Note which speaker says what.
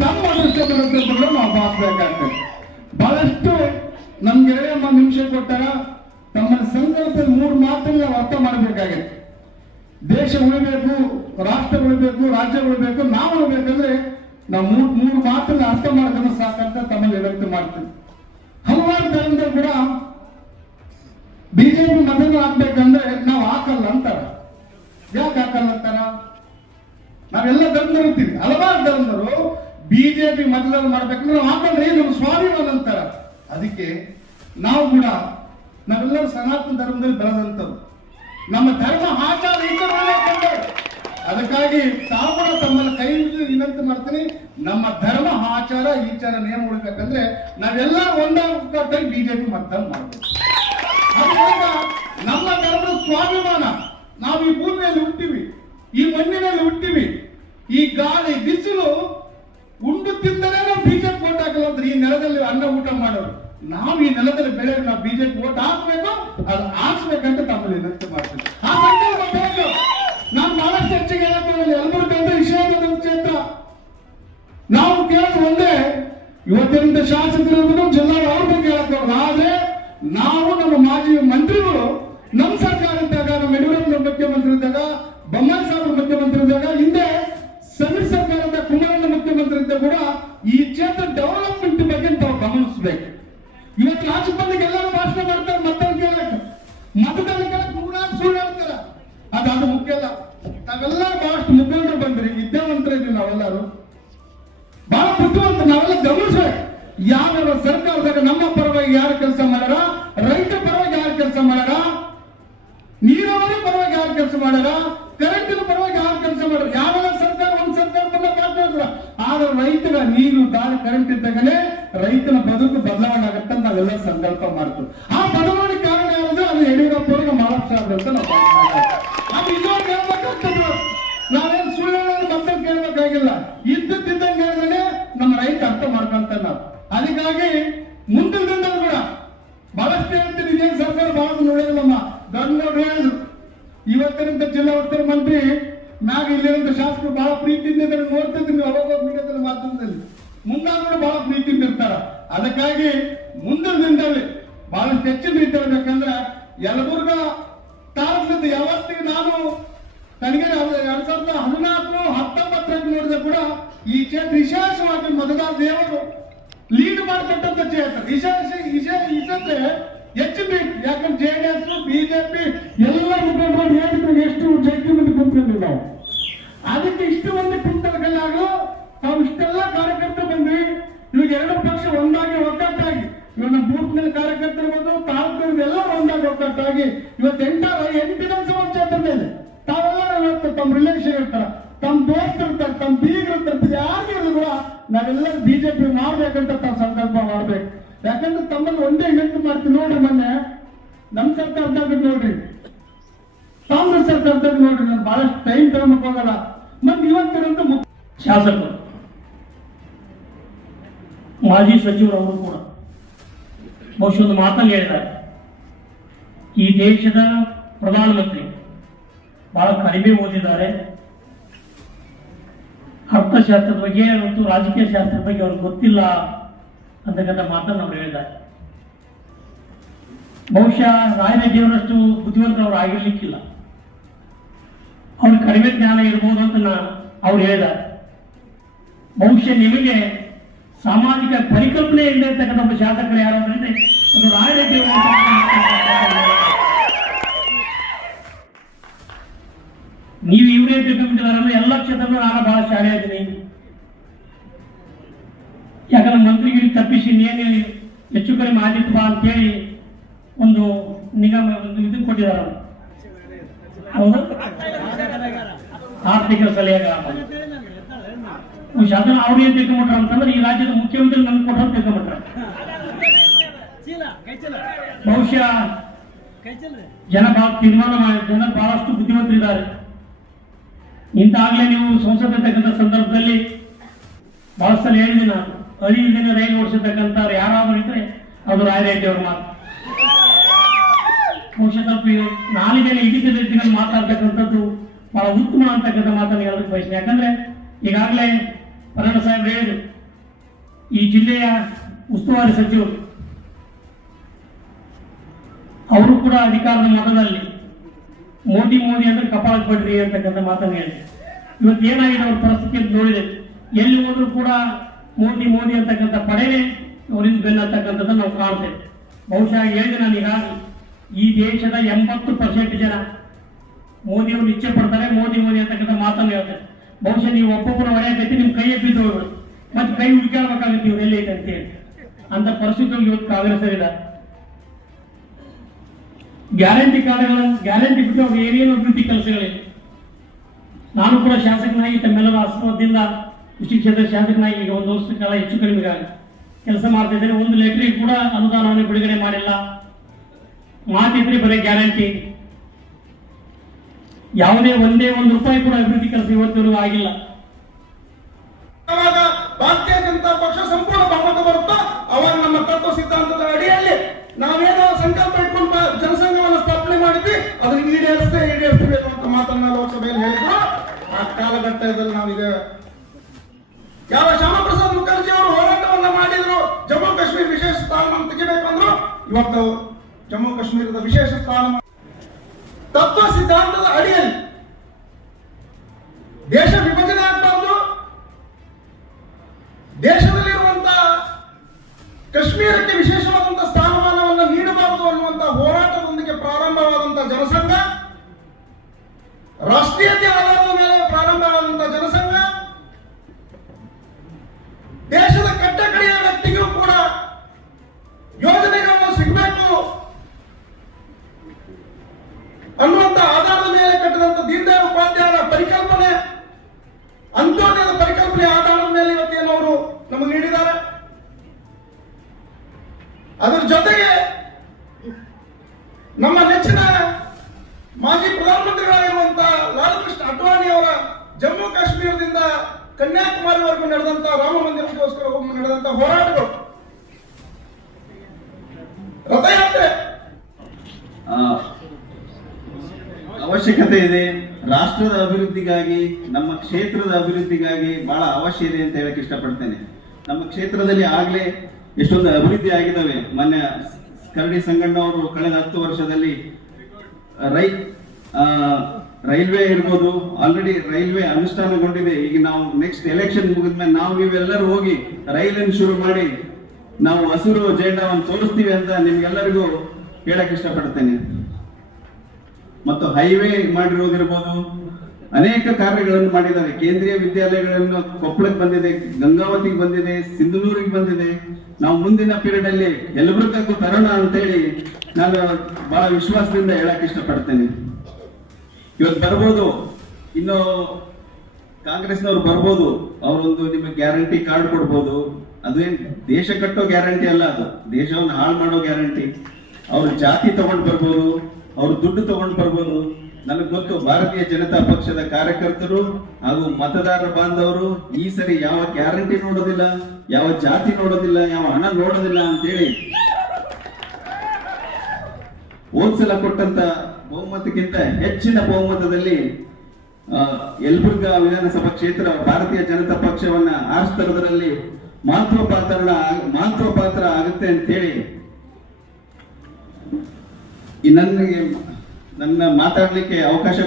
Speaker 1: ತಮ್ಮ ಅದೃಷ್ಟ ಬರುತ್ತೆ ಕೂಡ ನಾವು ಭಾವಿಸ್ಬೇಕಾಗ್ತದೆ. ಬಹಳಷ್ಟು ನಮ್ಗೆ ಒಂದು ನಿಮಿಷ ಕೊಟ್ಟಾರ ತಮ್ಮ ಸಂಕಲ್ಪದ ಮೂರು ಮಾತನ್ನ ನಾವು ಅರ್ಥ ಮಾಡಬೇಕಾಗಿದೆ. ದೇಶ ಉಳಿಬೇಕು, ರಾಷ್ಟ್ರ ಉಳಿಬೇಕು, ರಾಜ್ಯ ಉಳಿಬೇಕು, ನಾವು ಉಳಿಬೇಕಂದ್ರೆ ನಾವು ಮೂರು ಮೂರು ಮಾತನ್ನ ಅರ್ಥ ಮಾಡೋದನ್ನ ಸಾಕಂತ ತಮ್ಮಲ್ಲಿ ವ್ಯಕ್ತ ಮಾಡ್ತೀನಿ ಹಲವಾರು ಧರ್ಮದಲ್ಲಿ ಕೂಡ ಬಿಜೆಪಿ ಮತಗಳು ಹಾಕ್ಬೇಕಂದ್ರೆ ನಾವು ಹಾಕಲ್ಲ ಅಂತಾರ. ಯಾಕೆ ಹಾಕಲ್ಲ ಅಂತಾರ? ನಾವೆಲ್ಲ ಧರ್ಮರು ಇರ್ತೀವಿ ಹಲವಾರು ಧರ್ಮರು ಬಿಜೆಪಿ ಮತದಾನ ಮಾಡ್ಬೇಕಂದ್ರೆ ನಾವು ಹಾಕೊಂಡ್ರೆ ನಮ್ಮ ಸ್ವಾಭಿಮಾನ ಅಂತಾರ ಅದಕ್ಕೆ ನಾವು ಕೂಡ ನಾವೆಲ್ಲರೂ ಸನಾತನ ಧರ್ಮದಲ್ಲಿ ಬೆಳೆದಂಥವ್ರು. ನಮ್ಮ ಧರ್ಮ ಆಚಾರ. ಅದಕ್ಕಾಗಿ ತಾವು ತಮ್ಮನ್ನ ಕೈ ವಿನಂತಿ ಮಾಡ್ತೀನಿ. ನಮ್ಮ ಧರ್ಮ ಆಚಾರ ಈಚಾರ ನೇಮ ಉಳಿಬೇಕಂದ್ರೆ ನಾವೆಲ್ಲ ಒಂದಾಗಿ ಬಿಜೆಪಿ ಮತದಾನ ಮಾಡಬೇಕು. ನಮ್ಮ ಧರ್ಮದ ಸ್ವಾಭಿಮಾನ ನಾವು ಈ ಭೂಮಿಯಲ್ಲಿ ಹುಟ್ಟಿವಿ. ಈ ಮಣ್ಣಿನಲ್ಲಿ ಹುಟ್ಟಿವಿ. ಈ ಗಾಳಿ ಬಿಸಿಲು ಉಂಡು ತಿಂದರೆ ನಾವು ಬಿಜೆಪಿ ಓಟ್ ಹಾಕಲ್ಲ ಅಂದ್ರೆ ಈ ನೆಲದಲ್ಲಿ ಅನ್ನ ಊಟ ಮಾಡೋರು. ನಾವು ಈ ನೆಲದಲ್ಲಿ ಬೆಳೆ ನಾವು ಬಿಜೆಪಿ ಓಟ್ ಹಾಕ್ಬೇಕು, ಅದು ಹಾಕ್ಬೇಕಂತ ತಮ್ಮಲ್ಲಿ ವಿನಂತಿ ಮಾಡ್ತೀನಿ. ಆ ಸಂಕಲ್ಪ ಬೇಕು ನಾನು ಬಹಳಷ್ಟು ಹೆಚ್ಚಿಗೆ ಹೇಳಕ್ಕೆ ಯಲಬುರ್ಗ ಅಂದ್ರೆ ವಿಷಯದ ಕ್ಷೇತ್ರ. ನಾವು ಕೇಳೋದು ಒಂದೇ, ಇವತ್ತಿನಿಂದ ಶಾಸಕರು ಜಿಲ್ಲಾ ಅವ್ರ ಬಗ್ಗೆ ಹೇಳಕ್ಕೆ ಆದ್ರೆ ನಾವು ನಮ್ಮ ಮಾಜಿ ಮಂತ್ರಿಗಳು ಅದು ಅದು ಮುಖ್ಯ ಅಲ್ಲ. ನಾವೆಲ್ಲ ಬಹಳಷ್ಟು ಮುಖಂಡರು ಬಂದ್ರಿ, ವಿದ್ಯಾವಂತರ ಇದ್ರಿ ನಾವೆಲ್ಲರೂ. ಬಹಳ ಬುದ್ಧಿವಂತ ನಾವೆಲ್ಲ ಗಮನಿಸ್ಬೇಕು. ಯಾವ ಸರ್ಕಾರದಾಗ ನಮ್ಮ ಪರವಾಗಿ ಯಾರು ಕೆಲಸ ಮಾಡ್ಯಾರ? ರೈತ ಪರವಾಗಿ ಯಾರು ಕೆಲಸ ಮಾಡ್ಯಾರ? ನೀರಾವರಿ ಪರವಾಗಿ ಯಾರು ಕೆಲಸ ಮಾಡ್ಯಾರ? ಕರೆಂಟಿನ ಪರವಾಗಿ ಯಾರು ಕೆಲಸ ಮಾಡ್ಯಾರ? ಯಾವ ಸರ್ಕಾರ, ಒಂದ್ ಸರ್ಕಾರ ಆಗ್ತದ ಆದ್ರೆ ರೈತರ ನೀರು, ಗಾಳಿ, ಕರೆಂಟ್ ಇದ್ದಾಗಲೇ ರೈತನ ಬದುಕು ಬದಲಾವಣೆ ಆಗುತ್ತೆ ನಾವೆಲ್ಲ ಸಂಕಲ್ಪ ಮಾಡ್ತೀವಿ. ಆ ಬದಲಾವಣೆ ಕಾರಣ ಯಾವುದು ಅದು ಯಡಿಯೂರಪ್ಪ ಅವರಿಗೆ ಮಹಾರಾಷ್ಟ್ರ ಅಂತ ನಾವು. ಇನ್ನೊಂದು ಹೇಳ್ಬೇಕಾಗ್ತದೆ. ನಾವೇನ್ ಸುಳ್ಳು ಹೇಳೋದು ಮತ್ತೆ ಕೇಳ್ಬೇಕಾಗಿಲ್ಲ. ಇದ್ದದ್ದಿದ್ದಂಗೆ ಹೇಳಿದ್ರೆ ನಮ್ಮ ರೈತ ಅರ್ಥ ಮಾಡ್ಕೊಂತ ನಾವು. ಅದಕ್ಕಾಗಿ ಮುಂದಿನ ದಿನದಲ್ಲಿ ಕೂಡ ಬಹಳಷ್ಟು ಹೇಳ್ತೀನಿ, ಇದೇ ಸರ್ಕಾರ ಬಹಳ ನೋಡಿಲ್ಲಮ್ಮ ದೊಡ್ಡ ನೋಡಿ ಹೇಳಿದ್ರು. ಇವತ್ತಿನಿಂದ ಜಿಲ್ಲಾ ಉತ್ತರ ಮಂತ್ರಿ ಮ್ಯಾಗ ಇಲ್ಲಿರುವಂತ ಶಾಸಕರು ಬಹಳ ಪ್ರೀತಿಯಿಂದ ನೋಡ್ತಿದ್ದೀನಿ ಅವಾಗ ಮೀಡಿಯಾದಲ್ಲಿ ಮಾಧ್ಯಮದಲ್ಲಿ. ಮುಂದಾದ್ರು ಬಹಳ ಪ್ರೀತಿಯಿಂದ ಇರ್ತಾರ. ಅದಕ್ಕಾಗಿ ಮುಂದಿನ ದಿನದಲ್ಲಿ ಬಹಳಷ್ಟು ಹೆಚ್ಚಿನ ರೀತಿ ಹೇಳ್ಬೇಕಂದ್ರೆ ಯಲಬುರ್ಗ ತಾಲೂಕಿನಿಂದ ಯಾವತ್ತಿಗೆ ನಾನು ನನಗೆ ಎರಡ್ ಸಾವಿರದ ಹದಿನಾಲ್ಕು ಹತ್ತೊಂಬತ್ತರಲ್ಲಿ ನೋಡಿದ ಕೂಡ ಈ ಕ್ಷೇತ್ರ ವಿಶೇಷವಾಗಿ ಮತದಾರ ದೇವರು ಲೀಡ್ ಮಾಡ್ತಕ್ಕಂಥ ವಿಶೇಷ ವಿಶೇಷ ವಿಶೇಷತೆ ಹೆಚ್ಚು ಬೇಕು ಯಾಕಂದ್ರೆ ಜೆ ಡಿ ಎಸ್ ಬಿಜೆಪಿ ಎಲ್ಲ ಮುಖಂಡರು ಹೇಳಿದ್ರು ಎಷ್ಟು ಮಂದಿ ಕುಂತಿದ್ವಿ ನಾವು. ಅದಕ್ಕೆ ಇಷ್ಟು ಮಂದಿ ಕುಂತಲ್ಲಾಗಲು ನಾವು ಇಷ್ಟೆಲ್ಲ ಕಾರ್ಯಕರ್ತರು ಬಂದ್ವಿ. ಇವಾಗ ಎರಡು ಪಕ್ಷ ಒಂದಾಗಿ ಒಗ್ಗಟ್ಟಾಗಿ. ಇವಾಗ ನಮ್ಮ ಬೂತ್ನಲ್ಲಿ ಕಾರ್ಯಕರ್ತರು ಬಂದು ತಾಲೂಕು ಎಲ್ಲ ಒಂದಾಗಿ ಒಗ್ಗಟ್ಟಾಗಿ ಇವತ್ತು ಎಂಟಾರ ಎಂಟು ವಿಧಾನಸಭಾ ಮೇಲೆ ತಾವೆಲ್ಲ ತಮ್ಮ ರಿಲೇಷನ್ ಇರ್ತಾರ. ತಮ್ಮ ದೋಸ್ತರು ಇರ್ತಾರೆ, ತಮ್ಮ ಬೀಗರು ಇರ್ತಾರೆ, ಯಾರಿಗೂ ಕೂಡ ನಾವೆಲ್ಲ ಬಿಜೆಪಿ ಮಾಡ್ಬೇಕಂತ ತಾವು ಸಂಕಲ್ಪ ಮಾಡ್ಬೇಕು. ಯಾಕಂದ್ರೆ ತಮ್ಮಲ್ಲಿ ಒಂದೇ ವಿನಂತಿ ಮಾಡ್ತೀವಿ ನೋಡ್ರಿ ಮೊನ್ನೆ. ನಮ್ ಸರ್ಕಾರದಾಗ ನೋಡ್ರಿ. ಕಾಂಗ್ರೆಸ್ ಸರ್ಕಾರದಾಗ ನೋಡ್ರಿ ನಾನು ಬಹಳಷ್ಟು ಟೈಮ್ ತಗೊಂಬಕ್ ಹೋಗಲ್ಲ. ಮತ್ತೆ ಮುಖ್ಯ
Speaker 2: ಶಾಸಕರು, ಮಾಜಿ ಸಚಿವರವರು ಕೂಡ ಬಹುಶಃ ಒಂದು ಮಾತನ್ನು ಹೇಳಿದ್ದಾರೆ. ಈ ದೇಶದ ಪ್ರಧಾನಮಂತ್ರಿ ಬಹಳ ಕಡಿಮೆ ಓದಿದ್ದಾರೆ. ಅರ್ಥಶಾಸ್ತ್ರದ ಬಗ್ಗೆ ಮತ್ತು ರಾಜಕೀಯ ಶಾಸ್ತ್ರದ ಬಗ್ಗೆ ಅವ್ರಿಗೆ ಗೊತ್ತಿಲ್ಲ. ಅಂತಕ್ಕಂಥ ಮಾತನ್ನು ಅವರು ಹೇಳಿದ್ದಾರೆ. ಬಹುಶಃ ರಾಯರೆಡ್ಡಿಯವರಷ್ಟು ಬುದ್ಧಿವಂತರು ಅವರು ಆಗಿರ್ಲಿಕ್ಕಿಲ್ಲ. ಅವ್ರಿಗೆ ಕಡಿಮೆ ಜ್ಞಾನ ಇರ್ಬೋದು ಅಂತ ಅವ್ರು ಹೇಳಿದ್ದಾರೆ. ಬಹುಶಃ ನಿಮಗೆ ಸಾಮಾಜಿಕ ಪರಿಕಲ್ಪನೆ ಇಲ್ಲದೆ ಇರ್ತಕ್ಕಂಥ ಒಬ್ಬ ಶಾಸಕರು ಯಾರು ಅಂದ್ರೆ ಅದು ಅವರು ಅಂತ ನೀವು ಇವರೇ ತಿಳ್ಕೊಂಡಿದ್ದಾರೆ ಎಲ್ಲ ಕ್ಷೇತ್ರಗಳು ನಾನು ಬಹಳ ಶಾಲೆ ಇದ್ದೀನಿ ಯಾಕಂದ್ರೆ ಮಂತ್ರಿಗಿರಿ ತಪ್ಪಿಸಿ ನೀನು ಹೆಚ್ಚು ಕಡಿಮೆ ಆಗಿತ್ತು ಬಾ ಅಂತೇಳಿ ಒಂದು ನಿಗಮ ಒಂದು ಇದು ಕೊಟ್ಟಿದ್ದಾರೆ. ಹೌದು? ಆರ್ಥಿಕ ಸಲಹೆಗಾರ. ಅದನ್ನ ಅವ್ರು ಏನ್ ತಿಳ್ಕೊಂಬಿಟ್ರ ಅಂತಂದ್ರೆ ಈ ರಾಜ್ಯದ ಮುಖ್ಯಮಂತ್ರಿ ನನ್ಗೆ ಕೊಟ್ಟರು ತಿಳ್ಕೊಂಬಿಟ್ರ ಬಹುಶಃ ಜನ ಬಹಳ ತೀರ್ಮಾನ ಮಾಡಿ, ಜನ ಬಹಳಷ್ಟು ಬುದ್ಧಿವಂತರಿದ್ದಾರೆ ಇಂತಾಗ್ಲೇ ನೀವು ಸಂಸದತಕ್ಕಂಥ ಸಂದರ್ಭದಲ್ಲಿ ಬಹಳ ಸಲ ನಾನು. ಅರಿವಿಲ್ದೇನೆ ರೈಲ್ ಓಡಿಸಿರ್ತಕ್ಕಂಥ ಯಾರಾದರೂ ಇದ್ರೆ ಅದು ರಾಯರೆಡ್ಡಿ ಅವ್ರ ಮಾತು. ಬಹುಶಃ ಸ್ವಲ್ಪ ನಾಲಿಗೆನ ಹಿಡಿತದ ರೀತಿಯಲ್ಲಿ ಮಾತಾಡ್ತಕ್ಕಂಥದ್ದು ಬಹಳ ಉತ್ತಮ ಅಂತಕ್ಕಂಥ ಮಾತನ್ನು ಹೇಳೋದಕ್ಕೆ ಬಯಸ್ತೀನಿ. ಯಾಕಂದ್ರೆ ಈಗಾಗಲೇ ಪರಣ ಸಾಹೇಬ್ ಹೇಳಿದ್ರು, ಈ ಜಿಲ್ಲೆಯ ಉಸ್ತುವಾರಿ ಸಚಿವರು, ಅವರು ಕೂಡ ಅಧಿಕಾರದ ಮತದಲ್ಲಿ ಮೋದಿ ಮೋದಿ ಅಂದ್ರೆ ಕಪಾಳಕ್ಕೆ ಪಡ್ರಿ ಅಂತಕ್ಕಂಥ ಮಾತನ್ನು ಹೇಳಿದೆ ಇವತ್ತು ಏನಾಗಿದೆ ಅವ್ರ ಪರಿಸ್ಥಿತಿ ಅಂತ ನೋಡಿದೆ ಎಲ್ಲಿ ಹೋದ್ರು ಕೂಡ ಮೋದಿ ಮೋದಿ ಅಂತಕ್ಕಂಥ ಪಡೆನೆ ಅವರಿಂದ ಅಂತಕ್ಕಂಥದ್ದು ನಾವು ಕಾಣ್ತೇವೆ. ಬಹುಶಃ ಹೇಳಿದೆ ನಾನು ಈಗಾಗಲೇ ಈ ದೇಶದ ಎಂಬತ್ತು ಪರ್ಸೆಂಟ್ ಜನ ಮೋದಿಯವರು ಇಚ್ಛೆ ಪಡ್ತಾರೆ ಮೋದಿ ಮೋದಿ ಅಂತಕ್ಕಂಥ ಮಾತನ್ನು ಹೇಳ್ತಾರೆ. ಬಹುಶಃ ನೀವು ಒಬ್ಬೊಬ್ಬರು ಹೊಡೆಯಕೈತಿ ನಿಮ್ಮ ಕೈ ಎಬ್ಬಿದ್ದು ಮತ್ತೆ ಕೈ ಎಲ್ಲಿ ಐತೆ ಅಂತ ಹೇಳಿ. ಅಂತ ಪರಿಸ್ಥಿತಿ ಇವತ್ತು ಕಾಂಗ್ರೆಸ್ ಇಲ್ಲ ಗ್ಯಾರಂಟಿ ಕಾರ್ಡ್ಗಳ ಗ್ಯಾರಂಟಿ ಬಿಟ್ಟು ಅವ್ರು ಏನೇನು ಅಭಿವೃದ್ಧಿ ಕೆಲಸಗಳಿವೆ ನಾನು ಕೂಡ ಶಾಸಕನಾಗಿ ತಮ್ಮೆಲ್ಲರ ಆಶ್ರಮದಿಂದ ಕೃಷಿ ಕ್ಷೇತ್ರ ಶಾಸಕನಾಗಿ ಈಗ ಒಂದು ವರ್ಷ ಕಾಲ ಹೆಚ್ಚು ಕಡಿಮೆ ಕೆಲಸ ಮಾಡ್ತಾ ಒಂದು ಲೆಟ್ರಿಗೆ ಕೂಡ ಅನುದಾನವನ್ನು ಬಿಡುಗಡೆ ಮಾಡಿಲ್ಲ. ಮಾತಿದ್ರೆ ಬರೀ ಗ್ಯಾರಂಟಿ. ಯಾವುದೇ ಒಂದೇ ಒಂದು ರೂಪಾಯಿ ಕೂಡ ಅಭಿವೃದ್ಧಿ ಕೆಲಸ ಇವತ್ತು ಆಗಿಲ್ಲ.
Speaker 3: ಭಾರತೀಯ ಜನತಾ ಪಕ್ಷ ಸಂಪೂರ್ಣ ಬಹುಮತ ಬರುತ್ತೋ? ಅವಾಗ ನಮ್ಮ ತತ್ವ ಸಿದ್ಧಾಂತದ ಅಡಿಯಲ್ಲಿ ನಾವೇನೋ ಸಂಕಲ್ಪ ಇಟ್ಕೊಂಡು ಜನಸಂಘವನ್ನು ಸ್ಥಾಪನೆ ಮಾಡಿದ್ವಿ. ಅದನ್ನ ಈಡೇರಿಸ್ತೇ ಈಡೇರಿಸ್ತೀವಿ ಅನ್ನುವಂತ ಮಾತನ್ನ ಲೋಕಸಭೆಯಲ್ಲಿ ಹೇಳಿದ್ರು. ಆ ಕಾಲಘಟ್ಟದಲ್ಲಿ ನಾವಿದ್ದೇವೆ ಯಾವ ಶ್ಯಾಮಪ್ರಸಾದ್ ಮುಖರ್ಜಿ ಅವರು ಹೋರಾಟವನ್ನ ಮಾಡಿದ್ರು? ಜಮ್ಮು ಕಾಶ್ಮೀರ ವಿಶೇಷ ಸ್ಥಾನಮಾನ ತೆಗಿಬೇಕಂದ್ರು? ಇವತ್ತು ಜಮ್ಮು ಕಾಶ್ಮೀರದ ವಿಶೇಷ ಸ್ಥಾನಮಾನ ತತ್ವ ಸಿದ್ಧಾಂತದ ಅಡಿಯಲ್ಲಿ ದೇಶ ವಿಭಜನೆ ನಮಗೆ ನೀಡಿದ್ದಾರೆ. ಅದರ ಜೊತೆಗೆ ನಮ್ಮ ನೆಚ್ಚಿನ ಮಾಜಿ ಪ್ರಧಾನಮಂತ್ರಿಗಳಾಗಿರುವಂತಹ ಲಾಲ್ ಕೃಷ್ಣ ಅಡ್ವಾಣಿ ಅವರ ಜಮ್ಮು ಕಾಶ್ಮೀರದಿಂದ ಕನ್ಯಾಕುಮಾರಿವರೆಗೂ ನಡೆದಂತ ರಾಮ ಮಂದಿರಕ್ಕೋಸ್ಕರ ನಡೆದಂತ ಹೋರಾಟಗಳು. ರಥಯಾತ್ರೆ.
Speaker 4: ಅವಶ್ಯಕತೆ ಇದೆ. ರಾಷ್ಟ್ರದ ಅಭಿವೃದ್ಧಿಗಾಗಿ, ನಮ್ಮ ಕ್ಷೇತ್ರದ ಅಭಿವೃದ್ಧಿಗಾಗಿ ಬಹಳ ಅವಶ್ಯ ಇದೆ ಅಂತ ಹೇಳಕ್ ಇಷ್ಟಪಡ್ತೇನೆ. ನಮ್ಮ ಕ್ಷೇತ್ರದಲ್ಲಿ ಆಗ್ಲೇ ಎಷ್ಟೊಂದು ಅಭಿವೃದ್ಧಿ ಆಗಿದ್ದಾವೆ. ಮೊನ್ನೆ ಕರಡಿ ಸಂಗಣ್ಣ ಅವರು ಕಳೆದ ಹತ್ತು ವರ್ಷದಲ್ಲಿ ರೈ ರೈಲ್ವೆ ಇರ್ಬೋದು ಆಲ್ರೆಡಿ ರೈಲ್ವೆ ಅನುಷ್ಠಾನಗೊಂಡಿದೆ. ಈಗ ನಾವು ನೆಕ್ಸ್ಟ್ ಎಲೆಕ್ಷನ್ ಮುಗಿದ್ಮೇಲೆ ನಾವು ನೀವೆಲ್ಲರೂ ಹೋಗಿ ರೈಲನ್ನು ಶುರು ಮಾಡಿ ನಾವು ಹಸಿರು ಜೆಂಡಾವನ್ನು ತೋರಿಸ್ತೀವಿ ಅಂತ ನಿಮ್ಗೆಲ್ಲರಿಗೂ ಹೇಳಕ್ ಇಷ್ಟಪಡ್ತೇನೆ ಮತ್ತು ಹೈವೇ ಮಾಡಿರೋದಿರ್ಬೋದು ಅನೇಕ ಕಾರ್ಯಗಳನ್ನು ಮಾಡಿದ್ದಾರೆ. ಕೇಂದ್ರೀಯ ವಿದ್ಯಾಲಯಗಳನ್ನು ಕೊಪ್ಪಳಕ್ಕೆ ಬಂದಿದೆ, ಗಂಗಾವತಿಗೆ ಬಂದಿದೆ, ಸಿಂಧನೂರಿಗೆ ಬಂದಿದೆ. ನಾವು ಮುಂದಿನ ಪೀರಿಯಡ್ ಅಲ್ಲಿ ಯಲಬುರ್ಗಕ್ಕೂ ತರೋಣ ಅಂತೇಳಿ ನಾನು ಬಹಳ ವಿಶ್ವಾಸದಿಂದ ಹೇಳಕ್ ಇಷ್ಟಪಡ್ತೇನೆ. ಇವತ್ತು ಬರ್ಬೋದು, ಇನ್ನು ಕಾಂಗ್ರೆಸ್ನವ್ರು ಬರ್ಬೋದು, ಅವರೊಂದು ನಿಮಗೆ ಗ್ಯಾರಂಟಿ ಕಾರ್ಡ್ ಕೊಡ್ಬೋದು. ಅದೇನ್ ದೇಶ ಕಟ್ಟೋ ಗ್ಯಾರಂಟಿ ಅಲ್ಲ ಅದು. ದೇಶವನ್ನು ಹಾಳು ಮಾಡೋ ಗ್ಯಾರಂಟಿ ಅವ್ರ ಜಾತಿ ತಗೊಂಡ್ ಬರ್ಬೋದು, ಅವ್ರ ದುಡ್ಡು ತಗೊಂಡ್ ಬರ್ಬೋದು. ನನಗೆ ಗೊತ್ತು, ಭಾರತೀಯ ಜನತಾ ಪಕ್ಷದ ಕಾರ್ಯಕರ್ತರು ಹಾಗೂ ಮತದಾರ ಬಾಂಧವರು ಈ ಸರಿ ಯಾವ ಗ್ಯಾರಂಟಿ ನೋಡೋದಿಲ್ಲ, ಯಾವ ಜಾತಿ ನೋಡೋದಿಲ್ಲ, ಯಾವ ಹಣ ನೋಡೋದಿಲ್ಲ ಅಂತೇಳಿ ಹೋದ್ಸಲ ಕೊಟ್ಟಂತ ಬಹುಮತಕ್ಕಿಂತ ಹೆಚ್ಚಿನ ಬಹುಮತದಲ್ಲಿ ಯಲಬುರ್ಗಾ ವಿಧಾನಸಭಾ ಕ್ಷೇತ್ರ ಭಾರತೀಯ ಜನತಾ ಪಕ್ಷವನ್ನ ಆರಿಸ್ತರದಲ್ಲಿ ಮಹತ್ವ ಪಾತ್ರ ಮಹತ್ವ ಪಾತ್ರ ಆಗುತ್ತೆ ಅಂತೇಳಿ. ನನಗೆ ನನ್ನ ಮಾತಾಡ್ಲಿಕ್ಕೆ ಅವಕಾಶ